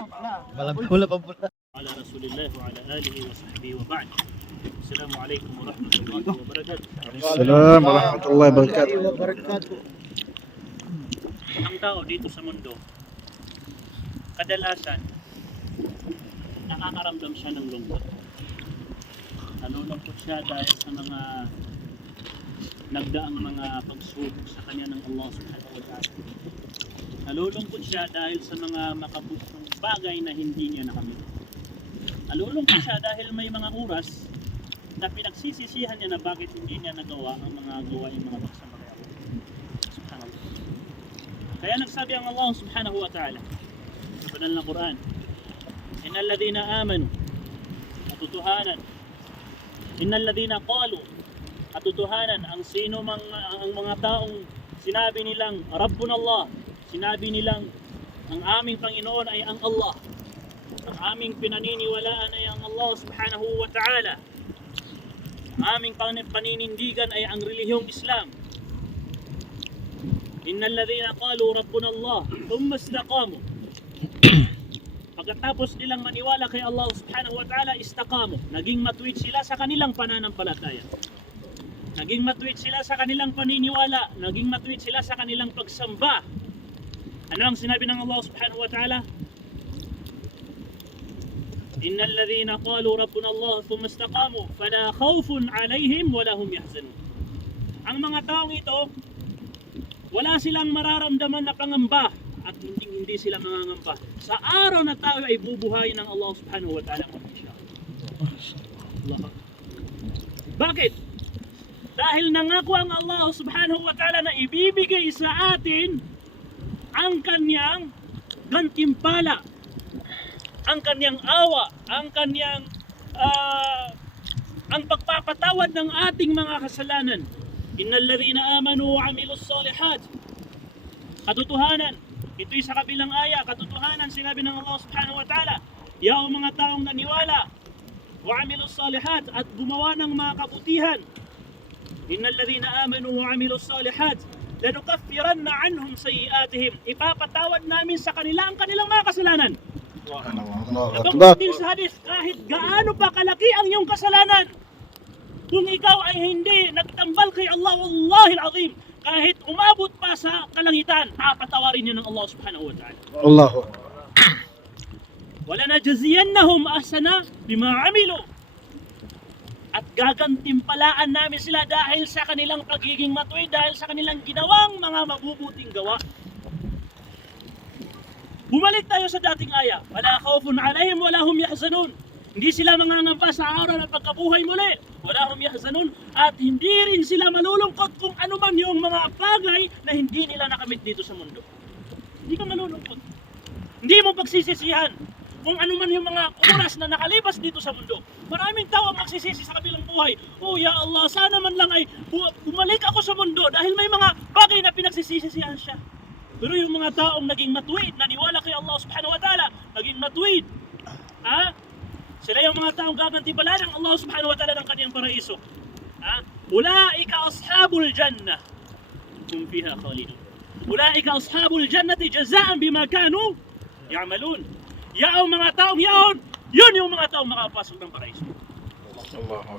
Wala pa pula. على رسول الله وعلى آله وصحبه وبعد. السلام عليكم ورحمة الله وبركاته. Assalamu warahmatullahi wabarakatuh. Ang tao dito sa mundo, kadalasan, nakakaramdam siya ng lungkot. Nalulungkot siya dahil sa mga nagdaang mga pagsubok sa kanya ng Allah subhanahu wa ta'ala. Nalulungkot siya dahil sa mga makabutong bagay na hindi niya nakamit. Nalulungkot siya dahil may mga oras na pinagsisisihan niya na bakit hindi niya nagawa ang mga gawaing mga pagsama kay Allah subhanahu wa ta'ala. Kaya nagsabi ang Allah subhanahu wa ta'ala sa banal na Quran, innal ladhina amanu, katotohanan, innal ladhina qalu, katotohanan, ang mga taong sinabi nilang Rabbuna Allah, sinabi nilang ang aming Panginoon ay ang Allah, ang aming pinaniniwalaan ay ang Allah subhanahu wa ta'ala, ang aming paninindigan ay ang relihiyong Islam. Innal ladhina qalu Rabbuna Allah thumma istaqamu, pagkatapos nilang maniwala kay Allah subhanahu wa ta'ala, istaqamu, naging matuwid sila sa kanilang pananampalataya, naging matuwid sila sa kanilang paniniwala, naging matuwid sila sa kanilang pagsamba. Ano ang sinabi ng Allah subhanahu wa ta'ala? Innal ladhina qalu Rabbuna Allah thumma istaqamu fala khawfun alaihim wala hum yahzanun. Ang mga taong ito, wala silang mararamdaman na pangamba at hindi sila mangangamba sa araw na tayo ay bubuhayin ng Allah subhanahu wa ta'ala. Bakit? Dahil nangako ang Allah subhanahu wa ta'ala na ibibigay sa atin ang kanyang gantimpala, ang kanyang awa, ang kanyang ang pagpapatawad ng ating mga kasalanan. Innal ladhina amanu wa amilus salihat, katotohanan, ito'y sa kabilang aya, katotohanan sinabi ng Allah subhanahu wa ta'ala, yaong mga taong naniwala, wa amilus salihat, at gumawa ng mga kabutihan. Innal ladhina amanu wa amilus salihat lanukaffiranna anhum sayiatihim, ipapatawad namin sa kanila ang kanilang mga kasalanan. Nabanggit din sa hadis, kahit gaano pa kalaki ang iyong kasalanan, kung ikaw ay hindi nagtambal kay Allah, wallahi al-azim, kahit umabot pa sa kalangitan, papatawarin niyo ng Allah subhanahu wa ta'ala. Allahu Wala najziyannahum ahsana bima amilu, at gagantimpalaan namin sila dahil sa kanilang pagiging matuwid, dahil sa kanilang ginawang mga mabubuting gawa. Bumalik tayo sa dating aya, wala khawfun alaihim wala hum yahzanun. Hindi sila mangangamba sa araw ng pagkabuhay muli, wala hum yahzanun, at hindi rin sila malulungkot kung ano man yung mga bagay na hindi nila nakamit dito sa mundo. Hindi ka malulungkot. Hindi mo pagsisisihan kung ano man yung mga oras na nakalipas dito sa mundo. Maraming tao ang magsisisi sa kabilang buhay. Oh ya Allah, sana man lang ay bumalik ako sa mundo dahil may mga bagay na pinagsisisihan siya. Pero yung mga taong naging matuwid, naniwala kay Allah subhanahu wa ta'ala, naging matuwid, sila yung mga taong gagantimpalaan ng Allah subhanahu wa ta'ala ng kanyang paraiso. Ulaika ashabul jannah hum fiha khalidun. Ulaika ashabul jannati jazaan bima kanu ya'malun. Yaong mga taong yun yung mga taong makapasok ng paraiso.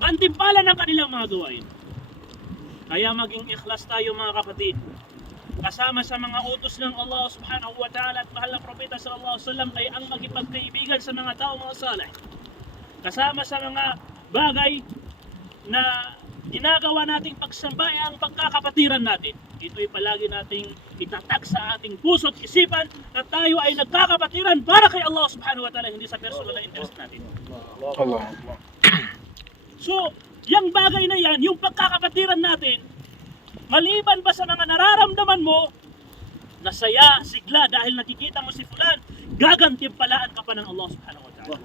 Gantimpala ng kanilang mga gawain. Kaya maging ikhlas tayo mga kapatid. Kasama sa mga utos ng Allah subhanahu wa ta'ala at mahal na propeta sallallahu alaihi wasallam ay ang magipagkaibigan sa mga tao mga salih. Kasama sa mga bagay na ginagawa nating pagsamba ay ang pagkakapatiran natin. Ito'y palagi nating itatag sa ating puso at isipan na tayo ay nagkakapatiran para kay Allah subhanahu wa ta'ala, hindi sa personal na interest natin. So, yung bagay na yan, yung pagkakapatiran natin, maliban ba sa mga nararamdaman mo na saya, sigla dahil nakikita mo si fulan, gagantimpalaan ka pa ng Allah subhanahu wa ta'ala.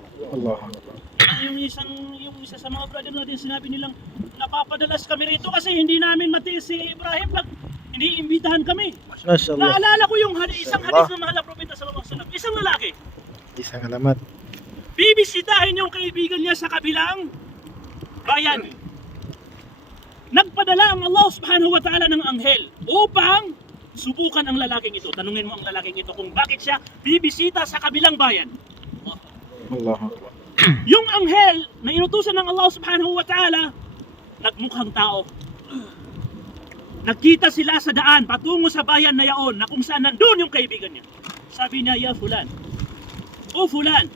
Yung isa sa mga brother natin, sinabi nilang napapadalas kami rito kasi hindi namin matiis si Ibrahim pag hindi imbitahan kami. Naalala ko yung isang hadith ng mahal na propeta sallallahu alaihi wasallam, isang lalaki, isang alamat, bibisitahin yung kaibigan niya sa kabilang bayan. Nagpadala ang Allah subhanahu wa ta'ala ng anghel upang subukan ang lalaking ito. Tanungin mo ang lalaking ito kung bakit siya bibisita sa kabilang bayan. Allahu Akbar. Yung anghel na inutusan ng Allah subhanahu wa ta'ala, nagmukhang tao. Nagkita sila sa daan patungo sa bayan na yaon na kung saan nandun yung kaibigan niya. Sabi niya, ya fulan. O fulan,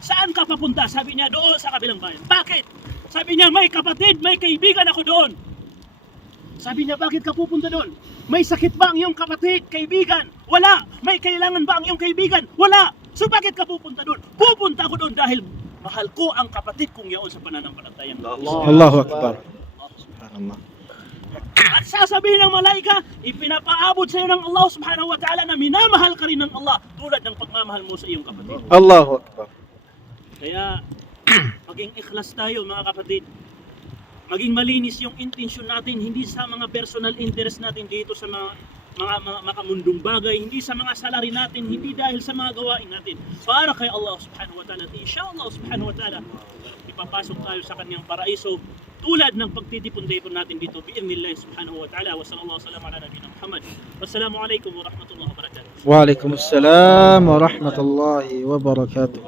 saan ka papunta? Sabi niya, doon sa kabilang bayan. Bakit? Sabi niya, may kapatid, may kaibigan ako doon. Sabi niya, bakit ka pupunta doon? May sakit ba ang iyong kapatid, kaibigan? Wala. May kailangan ba ang iyong kaibigan? Wala. So bakit ka pupunta doon? Pupunta ako doon dahil mahal ko ang kapatid kong yaon sa pananampalatayang Allahu Akbar. Subhanallah. At sasabihin ng malaika, ipinapaabot sa iyo ng Allah subhanahu wa ta'ala na minamahal ka rin ng Allah tulad ng pagmamahal mo sa iyong kapatid. Allahu Akbar. Kaya maging ikhlas tayo mga kapatid. Maging malinis yung intensyon natin, hindi sa mga personal interest natin dito sa mga makamundong bagay, hindi sa mga salary natin, hindi dahil sa mga gawain natin. Para kay Allah subhanahu wa ta'ala. Inshallah subhanahu wa ta'ala, ipapasok tayo sa kanyang paraiso tulad ng pagtitipon-tipon natin dito bi'idhnillah subhanahu wa ta'ala. Wa sallallahu alaihi ala nabiyina Muhammad. Wassalamu alaikum wa rahmatullahi wa barakatuh. Waalaikumsalam warahmatullahi wabarakatuh.